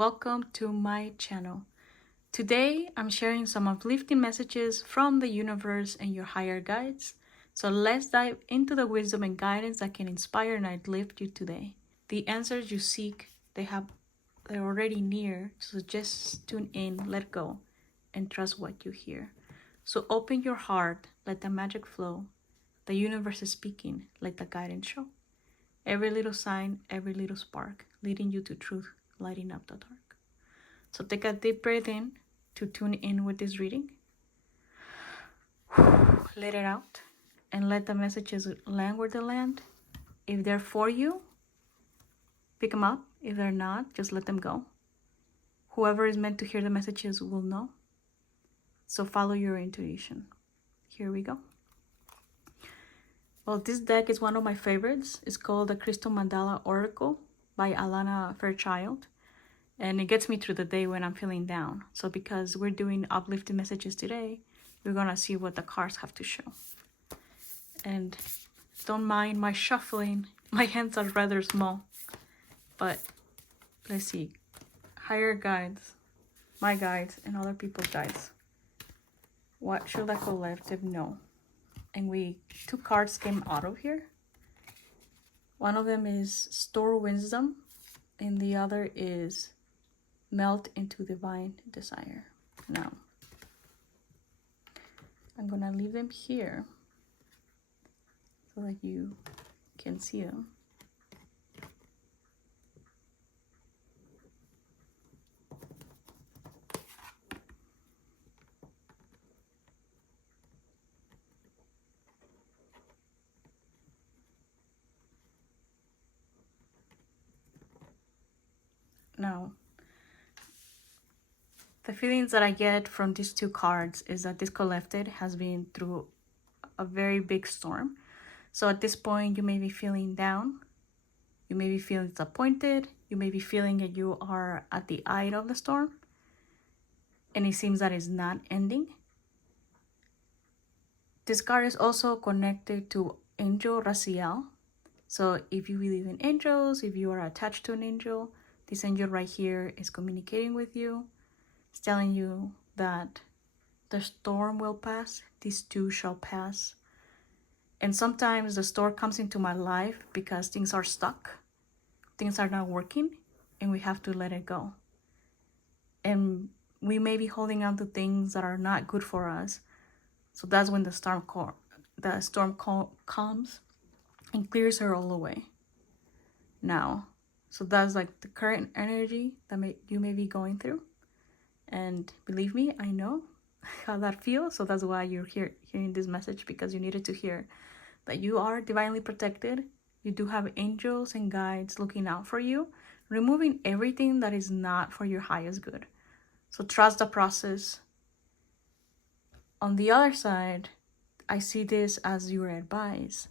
Welcome to my channel. Today I'm sharing some uplifting messages from the universe and your higher guides. So let's dive into the wisdom and guidance that can inspire and uplift you today. The answers you seek, they're already near, so just tune in, let go, and trust what you hear. So open your heart, let the magic flow. The universe is speaking, let the guidance show. Every little sign, every little spark, leading you to truth, lighting up the dark. So take a deep breath in to tune in with this reading. Let it out and let the messages land where they land. If they're for you, pick them up. If they're not, just let them go. Whoever is meant to hear the messages will know. So follow your intuition. Here we go. Well, this deck is one of my favorites. It's called the Crystal Mandala Oracle by Alana Fairchild. And it gets me through the day when I'm feeling down. So because we're doing uplifting messages today, we're gonna see what the cards have to show. And don't mind my shuffling. My hands are rather small. But let's see. Higher guides, my guides, and other people's guides. What should the collective know? And two cards came out of here. One of them is Store Wisdom, and the other is Melt into Divine Desire. Now, I'm gonna leave them here so that you can see them. Now, the feelings that I get from these two cards is that this collective has been through a very big storm. So at this point, you may be feeling down. You may be feeling disappointed. You may be feeling that you are at the eye of the storm. And it seems that it's not ending. This card is also connected to Angel Raziel. So if you believe in angels, if you are attached to an angel, this angel right here is communicating with you. It's telling you that the storm will pass. These too shall pass. And sometimes the storm comes into my life because things are stuck. Things are not working, and we have to let it go. And we may be holding on to things that are not good for us. So that's when the storm comes and clears her all away. Now, so that's like the current energy that you may be going through. And believe me, I know how that feels. So that's why you're hearing this message, because you needed to hear that you are divinely protected. You do have angels and guides looking out for you, removing everything that is not for your highest good. So trust the process. On the other side, I see this as your advice.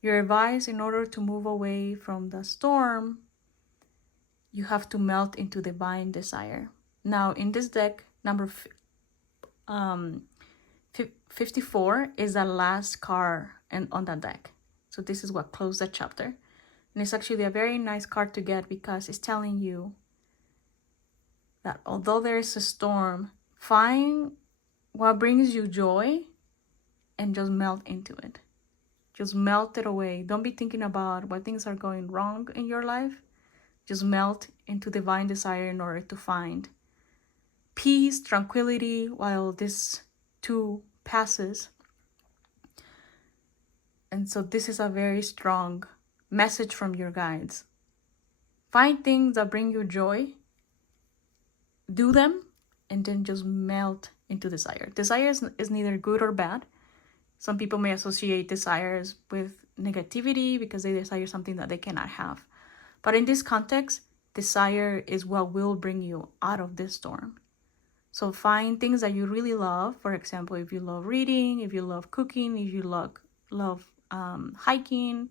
Your advice, in order to move away from the storm, you have to melt into divine desire. Now, in this deck, number 54 is the last card on that deck. So this is what closed the chapter. And it's actually a very nice card to get because it's telling you that although there is a storm, find what brings you joy and just melt into it. Just melt it away. Don't be thinking about what things are going wrong in your life. Just melt into divine desire in order to find peace, tranquility, while this too passes. And so this is a very strong message from your guides. Find things that bring you joy, do them, and then just melt into desire. Desire is neither good or bad. Some people may associate desires with negativity because they desire something that they cannot have. But in this context, desire is what will bring you out of this storm. So find things that you really love. For example, if you love reading, if you love cooking, if you love hiking,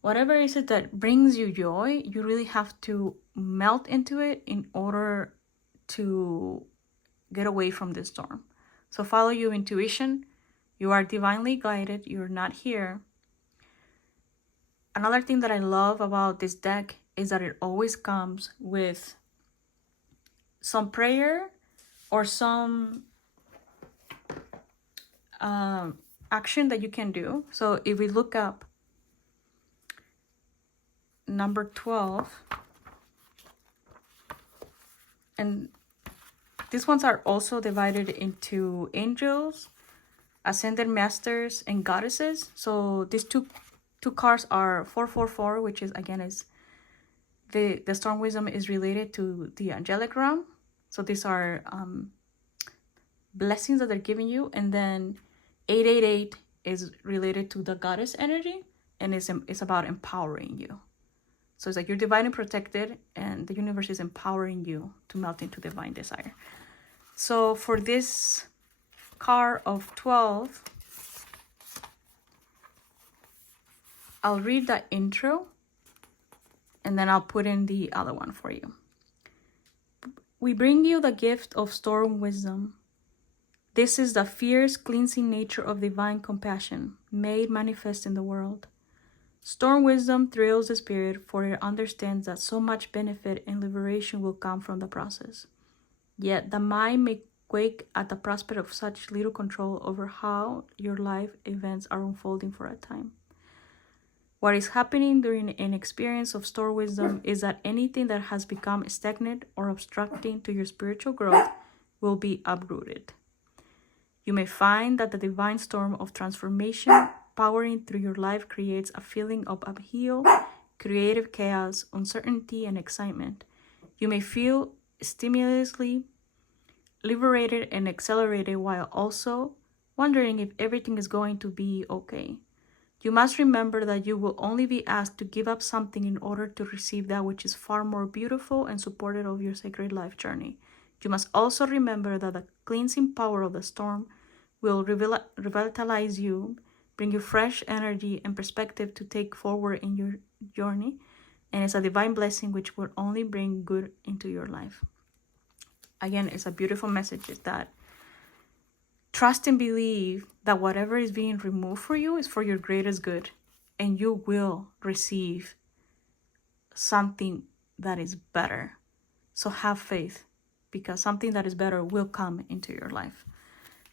whatever is it that brings you joy, you really have to melt into it in order to get away from this storm. So follow your intuition. You are divinely guided. You're not here. Another thing that I love about this deck is that it always comes with some prayer or some action that you can do. So if we look up number 12, and these ones are also divided into angels, ascended masters, and goddesses. So these two cards are 444, which is again is the storm wisdom is related to the angelic realm. So these are blessings that they're giving you, and then 888 is related to the goddess energy, and it's about empowering you. So it's like you're divinely protected, and the universe is empowering you to melt into divine desire. So for this card of 12, I'll read the intro, and then I'll put in the other one for you. We bring you the gift of storm wisdom. This is the fierce, cleansing nature of divine compassion, made manifest in the world. Storm wisdom thrills the spirit, for it understands that so much benefit and liberation will come from the process. Yet the mind may quake at the prospect of such little control over how your life events are unfolding for a time. What is happening during an experience of storm wisdom is that anything that has become stagnant or obstructing to your spiritual growth will be uprooted. You may find that the divine storm of transformation powering through your life creates a feeling of upheaval, creative chaos, uncertainty, and excitement. You may feel stimulously liberated and accelerated while also wondering if everything is going to be okay. You must remember that you will only be asked to give up something in order to receive that which is far more beautiful and supportive of your sacred life journey. You must also remember that the cleansing power of the storm will revitalize you, bring you fresh energy and perspective to take forward in your journey, and it's a divine blessing which will only bring good into your life. Again, it's a beautiful message, is that trust and believe that whatever is being removed for you is for your greatest good, and you will receive something that is better. So have faith, because something that is better will come into your life.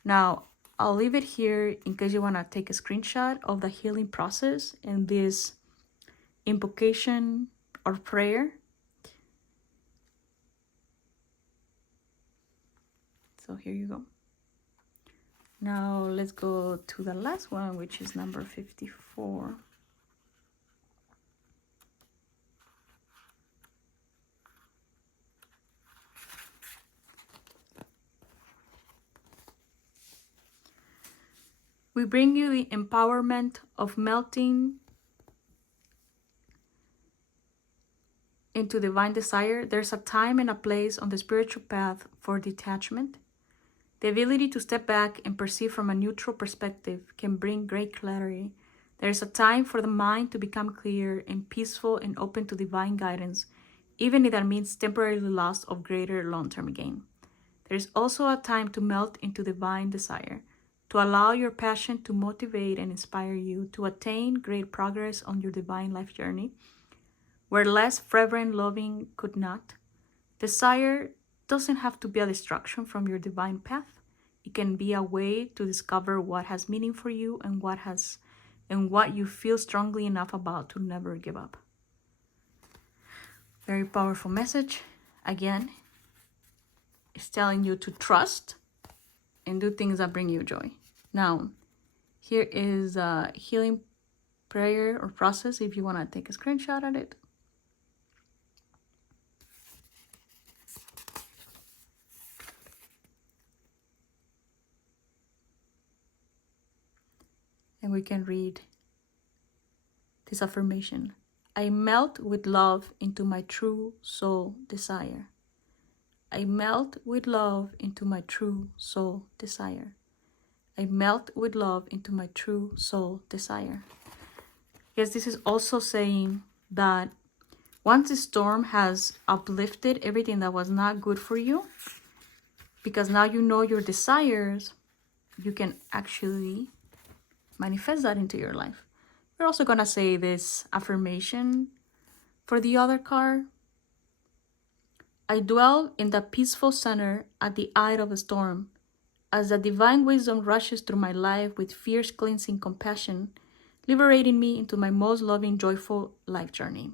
Now, I'll leave it here in case you want to take a screenshot of the healing process and this invocation or prayer. So here you go. Now let's go to the last one, which is number 54. We bring you the empowerment of melting into divine desire. There's a time and a place on the spiritual path for detachment. The ability to step back and perceive from a neutral perspective can bring great clarity. There is a time for the mind to become clear and peaceful and open to divine guidance, even if that means temporary loss of greater long-term gain. There is also a time to melt into divine desire, to allow your passion to motivate and inspire you to attain great progress on your divine life journey, where less fervent loving could not. Desire doesn't have to be a distraction from your divine path. It can be a way to discover what has meaning for you and what you feel strongly enough about to never give up. Very powerful message. Again, it's telling you to trust and do things that bring you joy. Now, here is a healing prayer or process if you want to take a screenshot of it. And we can read this affirmation. I melt with love into my true soul desire. I melt with love into my true soul desire. I melt with love into my true soul desire. Yes, this is also saying that once the storm has uplifted everything that was not good for you, because now you know your desires, you can actually manifest that into your life. We're also going to say this affirmation for the other card. I dwell in the peaceful center at the eye of the storm, as the divine wisdom rushes through my life with fierce cleansing compassion, liberating me into my most loving, joyful life journey.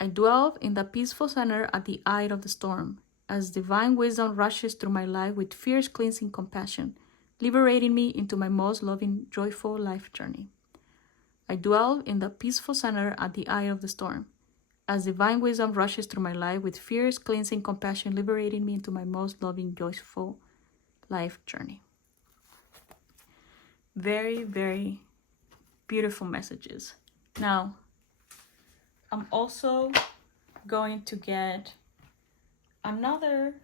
I dwell in the peaceful center at the eye of the storm, as divine wisdom rushes through my life with fierce cleansing compassion, liberating me into my most loving, joyful life journey. I dwell in the peaceful center at the eye of the storm, as divine wisdom rushes through my life with fierce cleansing compassion, liberating me into my most loving, joyful life journey. Very, very beautiful messages. Now, I'm also going to get another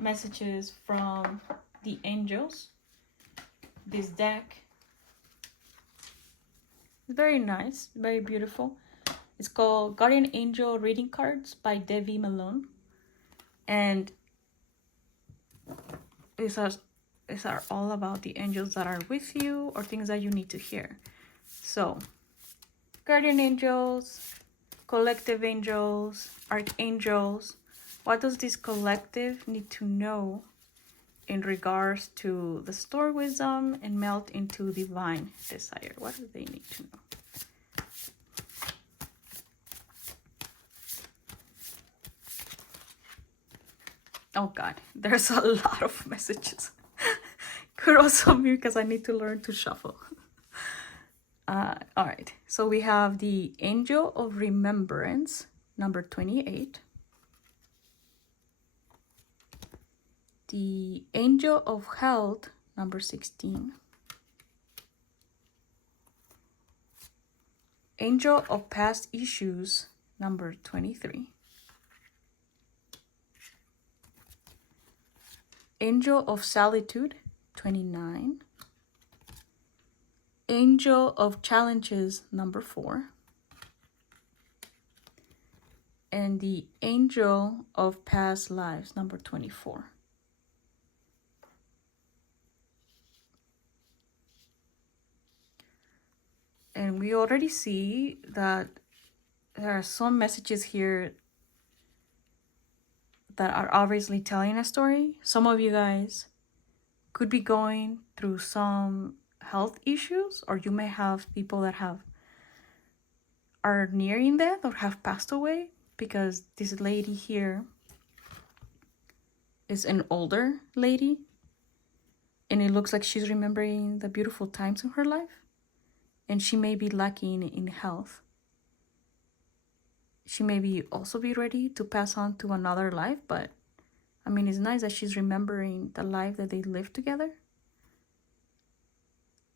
messages from the angels. This deck is very nice, very beautiful. It's called Guardian Angel Reading Cards by Devi Malone. And these are all about the angels that are with you or things that you need to hear. So, guardian angels, collective angels, archangels. What does this collective need to know in regards to the store wisdom and melt into divine desire? What do they need to know? Oh God, there's a lot of messages. Kudos on me because I need to learn to shuffle. All right, so we have the Angel of Remembrance, number 28. The Angel of Health, number 16. Angel of Past Issues, number 23. Angel of Solitude, 29. Angel of Challenges, number 4. And the Angel of Past Lives, number 24. And we already see that there are some messages here that are obviously telling a story. Some of you guys could be going through some health issues, or you may have people that are nearing death or have passed away, because this lady here is an older lady and it looks like she's remembering the beautiful times in her life, and she may be lacking in health. She may be also be ready to pass on to another life, but I mean, it's nice that she's remembering the life that they lived together.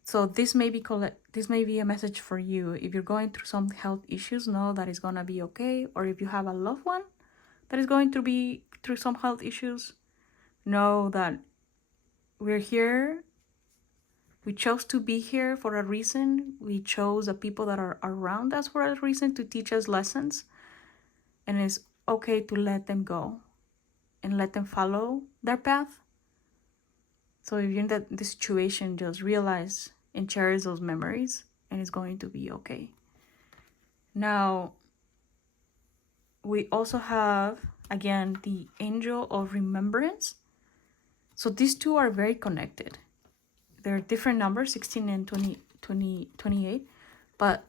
So this may be a message for you. If you're going through some health issues, know that it's gonna be okay. Or if you have a loved one that is going to be through some health issues, know that we're here. We chose to be here for a reason. We chose the people that are around us for a reason, to teach us lessons. And it's okay to let them go and let them follow their path. So if you're in the situation, just realize and cherish those memories, and it's going to be okay. Now, we also have, again, the Angel of Remembrance. So these two are very connected. They're different numbers, 16 and 28. But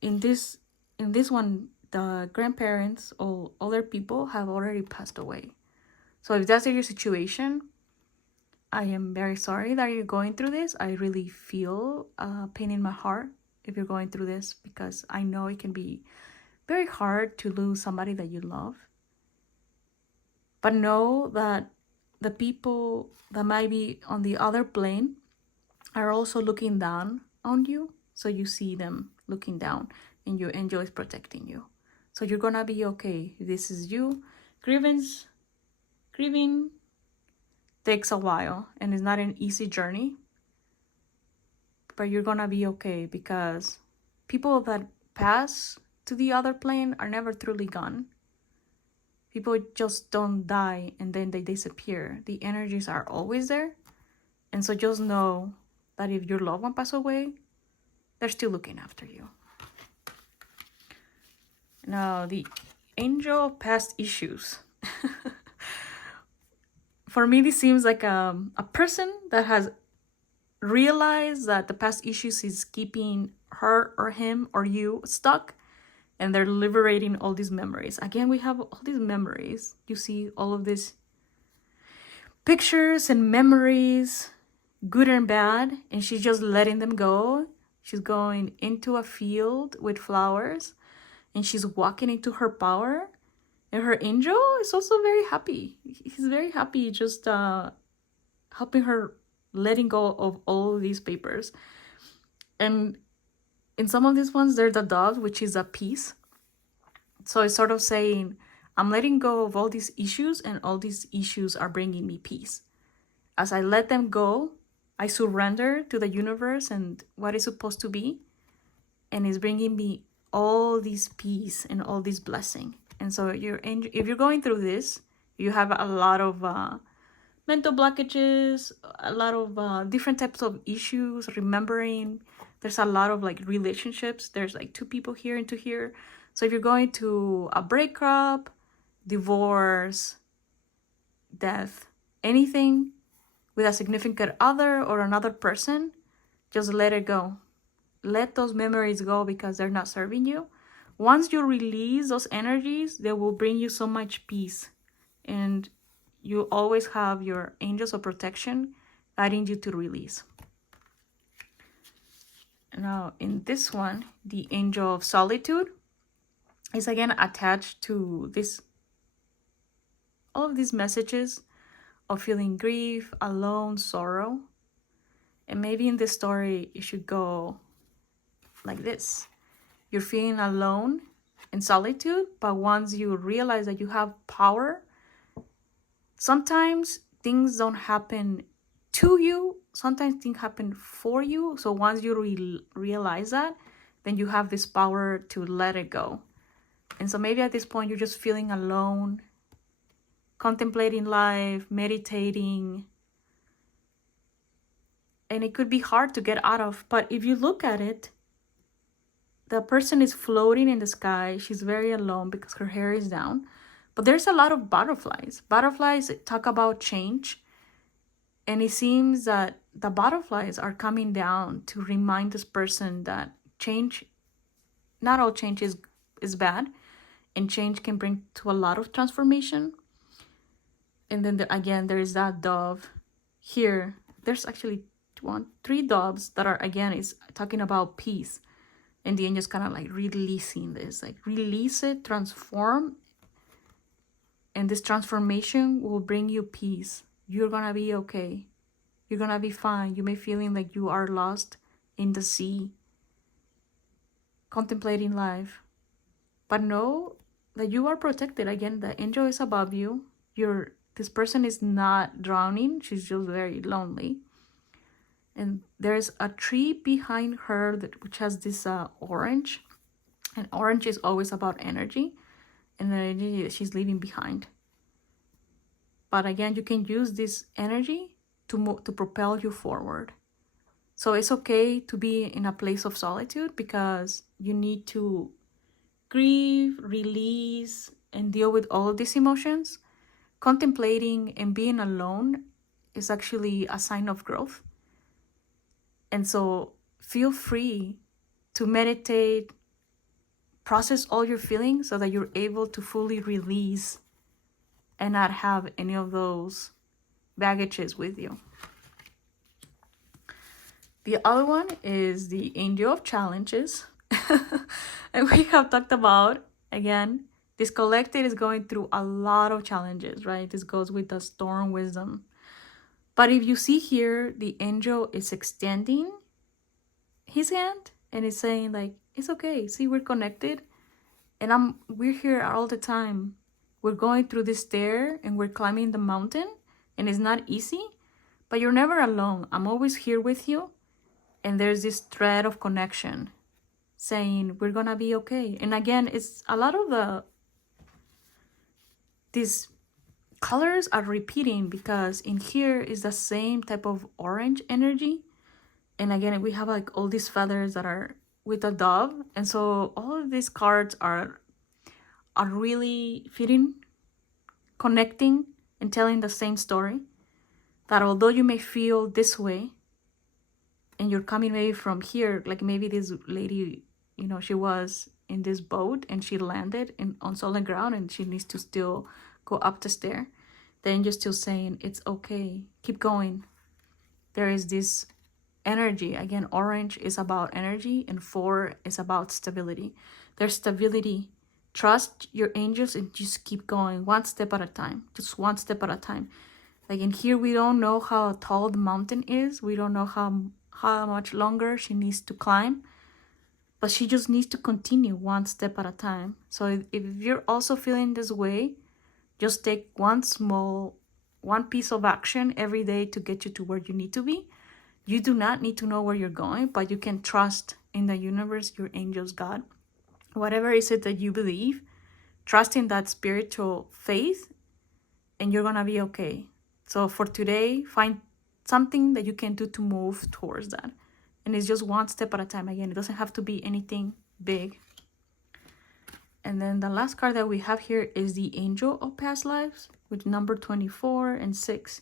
in this one, the grandparents or other people have already passed away. So if that's your situation, I am very sorry that you're going through this. I really feel pain in my heart if you're going through this, because I know it can be very hard to lose somebody that you love. But know that the people that might be on the other plane are also looking down on you. So you see them looking down, and your angel is protecting you. So you're gonna be okay. This is you. Grieving takes a while, and it's not an easy journey, but you're gonna be okay, because people that pass to the other plane are never truly gone. People just don't die and then they disappear. The energies are always there. And so just know that if your loved one passes away, they're still looking after you. Now, the Angel of Past Issues. For me, this seems like a person that has realized that the past issues is keeping her or him or you stuck, and they're liberating all these memories. Again, we have all these memories. You see all of these pictures and memories, good and bad, and she's just letting them go. She's going into a field with flowers, and she's walking into her power. And her angel is also very happy. He's very happy, just helping her letting go of all these papers. And in some of these ones, there's a dove, which is a peace. So it's sort of saying, I'm letting go of all these issues, and all these issues are bringing me peace. As I let them go, I surrender to the universe and what is supposed to be, and it's bringing me all this peace and all this blessing. And so if you're going through this, you have a lot of mental blockages, a lot of different types of issues, remembering. There's a lot of like relationships. There's like 2 people here and 2 here. So if you're going to a breakup, divorce, death, anything with a significant other or another person, just let it go. Let those memories go because they're not serving you. Once you release those energies, they will bring you so much peace. And you always have your angels of protection guiding you to release. Now, in this one, the angel of solitude is again attached to this, all of these messages of feeling grief, alone, sorrow. And maybe in this story, it should go like this. You're feeling alone in solitude, but once you realize that you have power, sometimes things don't happen to you, sometimes things happen for you. So once you realize that, then you have this power to let it go. And so maybe at this point, you're just feeling alone, contemplating life, meditating. And it could be hard to get out of, but if you look at it, the person is floating in the sky. She's very alone because her hair is down. But there's a lot of butterflies. Butterflies talk about change. And it seems that the butterflies are coming down to remind this person that change, not all change is bad. And change can bring to a lot of transformation. And then again, there is that dove here. There's actually 3 doves that are, again, is talking about peace. And the angel's kind of like releasing this, like release it, transform. And this transformation will bring you peace. You're going to be okay. You're going to be fine. You may feeling like you are lost in the sea, contemplating life. But know that you are protected. Again, the angel is above you. This person is not drowning. She's just very lonely. And there's a tree behind her which has this orange. And orange is always about energy. And the energy that she's leaving behind. But again, you can use this energy to propel you forward. So it's okay to be in a place of solitude because you need to grieve, release, and deal with all of these emotions. Contemplating and being alone is actually a sign of growth. And so feel free to meditate, process all your feelings so that you're able to fully release and not have any of those baggages with you. The other one is the angel of challenges. And we have talked about, again, this collective is going through a lot of challenges, right? This goes with the storm wisdom. But if you see here, the angel is extending his hand and is saying like, it's okay. See, we're connected and we're here all the time. We're going through this stair and we're climbing the mountain and it's not easy, but you're never alone. I'm always here with you. And there's this thread of connection saying we're gonna be okay. And again, it's a lot of these colors are repeating because in here is the same type of orange energy. And again, we have like all these feathers that are with a dove. And so all of these cards are really fitting connecting and telling the same story. That although you may feel this way, and you're coming maybe from here, like maybe this lady, you know, she was in this boat and she landed on solid ground and she needs to still go up the stair, then you're still saying, it's okay, keep going. There is this energy. Again, orange is about energy and 4 is about stability. There's stability. Trust your angels and just keep going one step at a time. Just one step at a time. Like in here, we don't know how tall the mountain is. We don't know how much longer she needs to climb. But she just needs to continue one step at a time. So if you're also feeling this way, just take one piece of action every day to get you to where you need to be. You do not need to know where you're going, but you can trust in the universe, your angels, God. Whatever is it that you believe, trust in that spiritual faith, and you're going to be okay. So for today, find something that you can do to move towards that. And it's just one step at a time. Again, it doesn't have to be anything big. And then the last card that we have here is the Angel of Past Lives with number 24 and 6.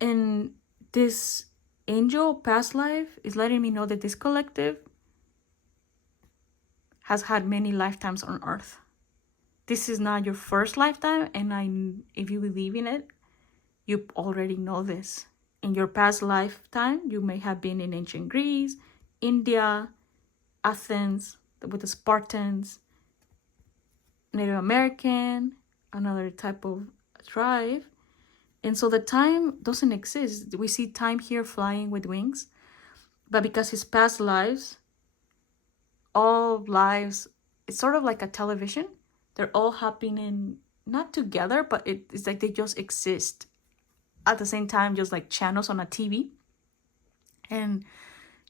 And this Angel of Past Life is letting me know that this collective has had many lifetimes on Earth. This is not your first lifetime, and if you believe in it, you already know this. In your past lifetime, you may have been in ancient Greece, India, Athens, with the Spartans, Native American, another type of tribe. And so the time doesn't exist. We see time here flying with wings, but because his past lives, all lives, it's sort of like a television. They're all happening not together, but it's like they just exist at the same time, just like channels on a TV. And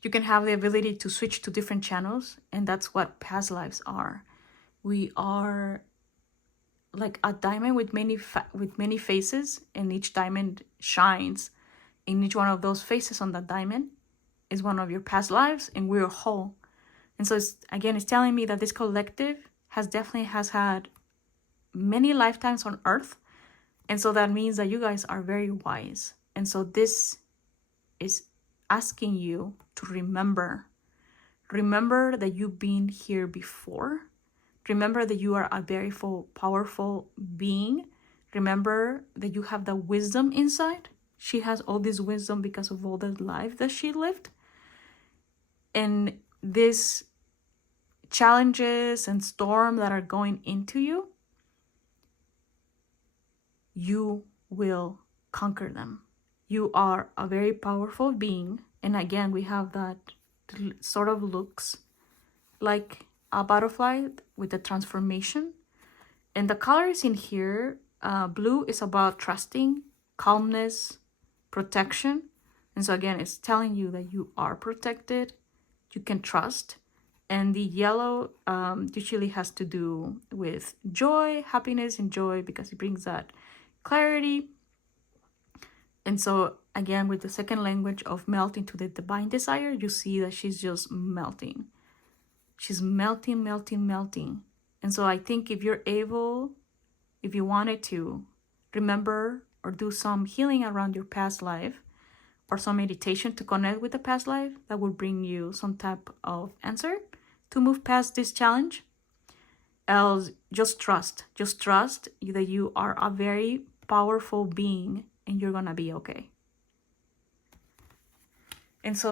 you can have the ability to switch to different channels, and that's what past lives are. We are like a diamond with many faces, and each diamond shines. In each one of those faces on that diamond is one of your past lives, and we're whole. And so it's telling me that this collective definitely has had many lifetimes on Earth. And so that means that you guys are very wise. And so this is asking you to remember that you've been here before. Remember that you are a very powerful being. Remember that you have the wisdom inside. She has all this wisdom because of all the life that she lived. And these challenges and storms that are going into you, you will conquer them. You are a very powerful being. And again, we have that sort of looks like a butterfly with the transformation. And the colors in here, blue is about trusting, calmness, protection. And so again, it's telling you that you are protected, you can trust. And the yellow usually has to do with joy, happiness, and joy, because it brings that clarity. And so again, with the second language of melting to the divine desire, you see that she's just melting. She's melting, melting, melting. And so I think if you're able, if you wanted to, remember or do some healing around your past life, or some meditation to connect with the past life, that will bring you some type of answer to move past this challenge. Else, just trust that you are a very powerful being and you're gonna be okay. And so